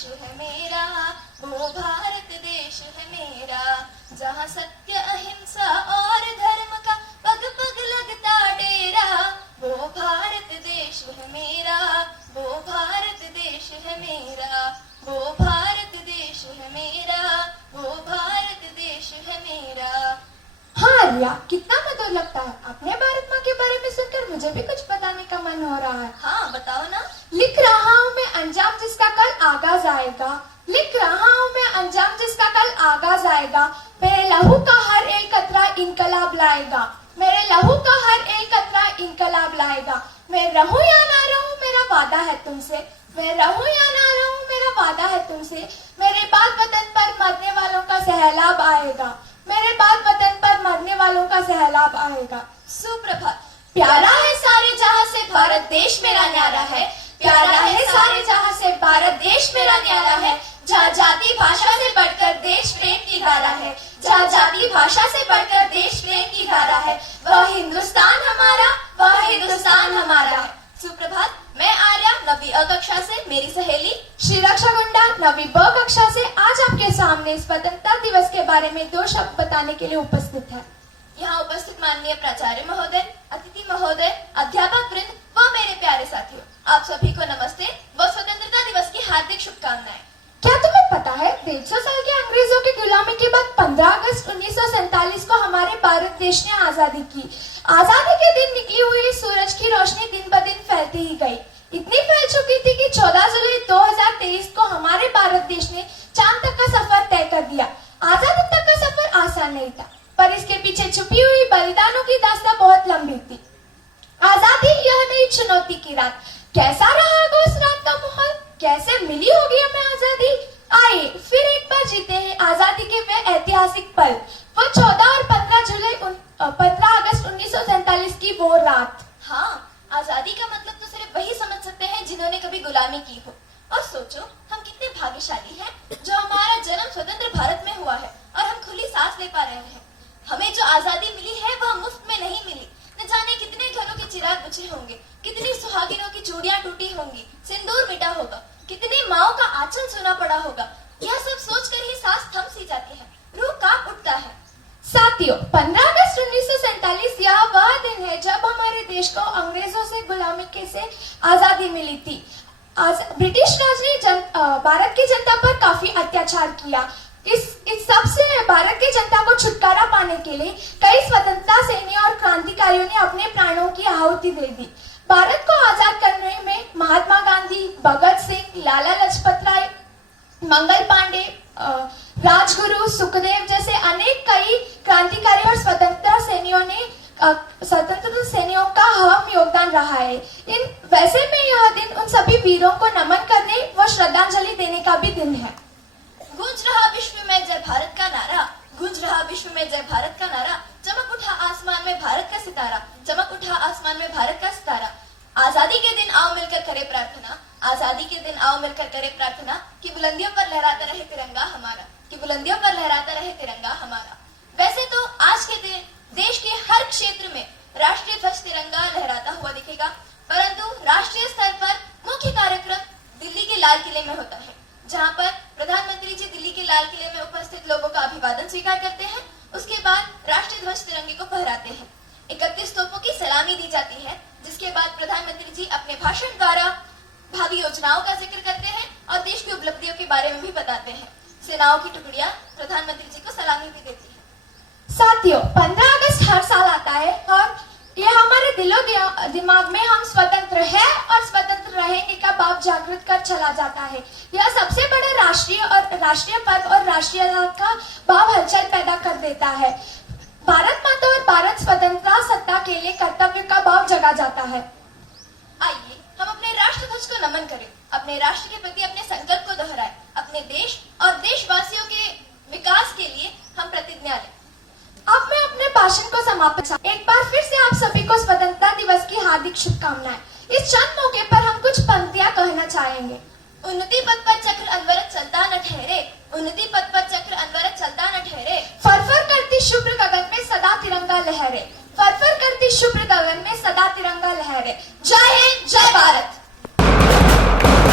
देश है मेरा, वो भारत देश है मेरा, जहाँ सत्य अहिंसा और धर्म का पग पग लगता डेरा। वो भारत देश है मेरा, वो भारत देश है मेरा, वो भारत देश है मेरा, वो भारत देश है मेरा। हाँ रिया, कितना मधुर लगता है। अपने भारत माँ के बारे में सुनकर मुझे भी कुछ बताने का मन हो रहा है। हाँ बताओ ना। लिख रहा हूँ मैं अंजाम जिसका कल आगाज आएगा, लिख रहा हूँ मैं अंजाम जिसका कल आगाज आएगा। मेरे लहू का हर एक कतरा इनकलाब लाएगा, मेरे लहू का हर एक कतरा इनकलाब लाएगा। मैं रहूं या ना रहूं मेरा वादा है तुमसे, मैं रहूं या ना रहूं मेरा वादा है तुमसे। मेरे बाद वतन पर मरने वालों का सैलाब आएगा, मेरे बाद वतन पर मरने वालों का सैलाब आएगा। सुप्रभात। प्यारा है सारे जहां से भारत देश मेरा न्यारा है, प्यारा है सारे जहां से भारत देश मेरा न्यारा है। जहाँ जाति भाषा से बढ़कर देश प्रेम की धारा है, जहाँ जाति भाषा से बढ़कर देश प्रेम की धारा है। वह हिंदुस्तान हमारा, वह हिंदुस्तान हमारा है। सुप्रभात। मैं आर्या नवी अ कक्षा से, मेरी सहेली श्री रक्षा गुंडा नवी ब कक्षा से आज आपके सामने स्वतंत्रता दिवस के बारे में 2 शब्द बताने के लिए उपस्थित है। यहाँ उपस्थित माननीय प्राचार्य महोदय, अतिथि महोदय, अध्यापक वृंद व मेरे प्यारे साथियों, आप सभी को नमस्ते व स्वतंत्रता दिवस की हार्दिक शुभकामनाएं। क्या तुम्हें पता है 150 साल के अंग्रेजों की गुलामी के बाद 15 अगस्त 1947 को हमारे भारत देश ने आजादी की। आजादी के दिन निकली हुई सूरज की रोशनी दिन ब दिन फैलती ही गई। इतनी फैल चुकी थी कि 14 जुलाई 2023 को हमारे भारत देश ने चांद तक का सफर तय कर दिया। आजादी तक का सफर आसान नहीं था, पर इसके पीछे छुपी हुई बलिदानों की दास्तां बहुत लंबी थी। आजादी यह नई चुनौती की रात, कैसा रहा उस रात का माहौल, कैसे मिली होगी हमें आजादी। आइए फिर एक बार जीते हैं आजादी के वे ऐतिहासिक पल, वो 14 और 15 अगस्त 1947 की वो रात। हाँ, आजादी का मतलब तो सिर्फ वही समझ सकते हैं जिन्होंने कभी गुलामी की हो। और सोचो हम कितने भाग्यशाली हैं जो हमारा जन्म स्वतंत्र भारत में हुआ है और हम खुली सांस ले पा रहे हैं। हमें जो आजादी मिली है वह मुफ्त में नहीं मिली। न जाने कितने घरों के चिराग बुझे होंगे, कितनी सुहागिनों की चूड़ियां टूटी होंगी, सिंदूर मिटा होगा, कितनी माओ का आंचल सुना पड़ा होगा। यह सब सोचकर ही सांस थम सी जाती है, रूह कांप उठता है। साथियों, 15 अगस्त 1947 यह वह दिन है जब हमारे देश को अंग्रेजों से गुलामी के से आजादी मिली थी। ब्रिटिश राज ने भारत की जनता पर काफी अत्याचार किया। इस सब से भारत की जनता को छुटकारा पाने के लिए कई स्वतंत्रता सेनानियों और क्रांतिकारियों ने अपने प्राणों की आहुति दे दी। भारत को आजाद करने में महात्मा गांधी, भगत सिंह, लाला लाजपत राय, मंगल पांडे, राजगुरु, सुखदेव जैसे अनेक कई क्रांतिकारी और स्वतंत्रता सेनानियों का अहम योगदान रहा है। वैसे में यह दिन उन सभी वीरों को नमन करने व श्रद्धांजलि देने का भी दिन है। गूंज रहा विश्व में जय भारत का नारा, गूंज रहा विश्व में जय भारत का नारा, चमक उठा आसमान में भारत का सितारा, चमक उठा आसमान में भारत का सितारा। आजादी के दिन आओ मिलकर करे प्रार्थना, आजादी के दिन आओ मिलकर करे प्रार्थना कि बुलंदियों पर लहराता रहे तिरंगा हमारा, कि बुलंदियों पर लहराता रहे तिरंगा हमारा। वैसे तो आज के दिन देश के हर क्षेत्र में राष्ट्रीय ध्वज तिरंगा लहराता हुआ दिखेगा, परंतु राष्ट्रीय स्तर पर मुख्य कार्यक्रम दिल्ली के लाल किले में होता है, जहाँ पर प्रधानमंत्री जी दिल्ली के लाल किले में उपस्थित लोगों का अभिवादन स्वीकार करते हैं। उसके बाद राष्ट्रीय ध्वज तिरंगे को फहराते हैं। 31 तोपों की सलामी दी जाती है, जिसके बाद प्रधानमंत्री जी अपने भाषण द्वारा भावी योजनाओं का जिक्र करते हैं और देश की उपलब्धियों के बारे में भी बताते हैं। सेनाओं की टुकड़ियां प्रधानमंत्री जी को सलामी भी देती है। साथियों, 15 अगस्त हर साल आता है और ये हमारे दिलो दिमाग में हम स्वतंत्र है और स्वतंत्र रहेंगे का भाव जागृत कर चला जाता है। यह सबसे बड़ा राष्ट्रीय पर्व और राष्ट्रीय का भाव हलचल पैदा कर देता है। भारत माता और भारत स्वतंत्रता सत्ता के लिए कर्तव्य का भाव जगा जाता है। आइए हम अपने राष्ट्र ध्वज को नमन करें, अपने राष्ट्र के प्रति अपने संकल्प को दोहराएं, अपने देश और देशवासियों के विकास के लिए हम प्रतिज्ञा लें। अब मैं अपने भाषण को समाप्त। एक बार फिर से आप सभी को स्वतंत्रता दिवस की हार्दिक शुभकामनाएं। इस चंद मौके पर हम कुछ पंक्तियां कहना चाहेंगे। उन्नति पथ पर चक्र अनवरत चलता न ठहरे, उन्नति पथ पर चक्र अनवरत चलता न ठहरे। फरफर करती शुभ्र गगन में सदा तिरंगा लहरे, फरफर करती शुभ्र गगन में सदा तिरंगा लहरे। जय हिंद, जय भारत।